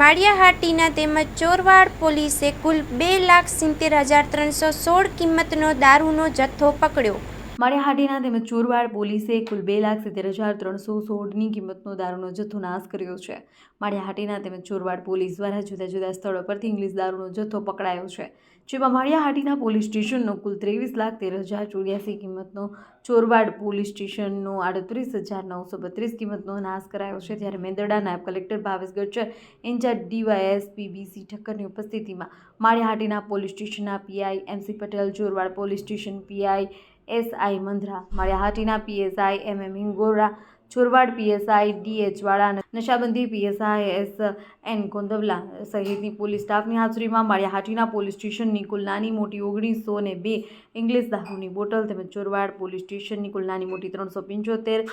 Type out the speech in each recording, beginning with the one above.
માળિયાહાટીના તેમજ ચોરવાડ પોલીસે કુલ બે લાખ સિત્તેર હજાર ત્રણસો સોળ કિંમતનો દારૂનો જથ્થો પકડ્યો. માળિયાહાટીના તેમજ ચોરવાડ પોલીસે કુલ બે લાખ સિત્તેર હજાર ત્રણસો સોળની કિંમતનો દારૂનો જથ્થો નાશ કર્યો છે. માળિયાહાટીના તેમજ ચોરવાડ પોલીસ દ્વારા જુદા જુદા સ્થળો પરથી ઇંગ્લિશ દારૂનો જથ્થો પકડાયો છે. જેમાં માળિયાહાટીના પોલીસ સ્ટેશનનો કુલ ત્રેવીસ લાખ તેર હજાર ચોર્યાસી કિંમતનો, ચોરવાડ પોલીસ સ્ટેશનનો આડત્રીસ હજાર નવસો બત્રીસ કિંમતનો નાશ કરાયો છે. જ્યારે મેંદરડા નાયબ collector Bhavesh Gachchar incharge D Y S P B C ઠક્કરની ઉપસ્થિતિમાં માળિયાહાટીના પોલીસ સ્ટેશનના PI MC Patel, Chorwad police station PI SI Mandhra, Maliahatina PSI M M Hingora, Chorwad PSI DH Vala નશાબંધી PSI S N કોંદવલા સહિતની police સ્ટાફની હાજરીમાં Maliya Hatina police સ્ટેશનની કુલ નાની મોટી ઓગણીસો ને બે ઇંગ્લિશ દારૂની બોટલ તેમજ ચોરવાડ પોલીસ સ્ટેશનની કુલ નાની મોટી ત્રણસો પંચોતેર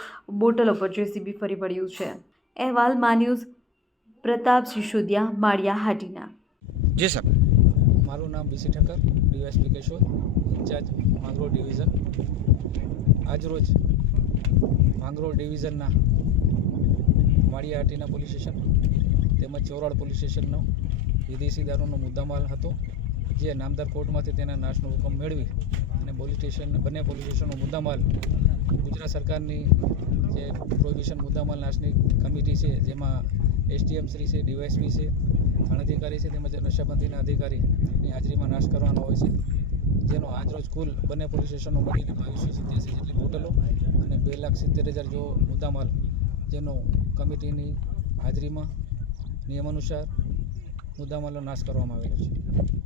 બોટલો પર જેસીબી ફરી પડ્યું છે. અહેવાલ માન્યુઝ પ્રતાપ સિસોદિયા, માળિયાહાટીના. જી સર. મારું નામ BC Thakkar, DySP Keshod incharge Mangrol division. આજરોજ માંગરોળ ડિવિઝનના માળીયાહાટીના પોલીસ સ્ટેશન તેમજ ચોરાડ પોલીસ સ્ટેશનનો વિદેશી દારૂનો મુદ્દામાલ હતો, જે નામદાર કોર્ટમાંથી તેના નાશનો હુકમ મેળવી અને પોલીસ સ્ટેશન, બંને પોલીસ સ્ટેશનનો મુદ્દામાલ, ગુજરાત સરકારની જે પ્રોહિબિશન મુદ્દામાલ નાશની કમિટી છે, જેમાં એસડીએમ શ્રી છે, ડીવાયસપી છે અધિકારી છે તેમજ નશાબંધીના અધિકારીની હાજરીમાં નાશ કરવાનો હોય છે. જેનો આજરોજ કુલ બંને પોલીસ સ્ટેશનો મળીને બાવીસો સિત્યાસી જેટલી હોટલો અને બે લાખ સિત્તેર હજાર જેવો મુદ્દામાલ જેનો કમિટીની હાજરીમાં નિયમાનુસાર મુદ્દામાલનો નાશ કરવામાં આવેલો છે.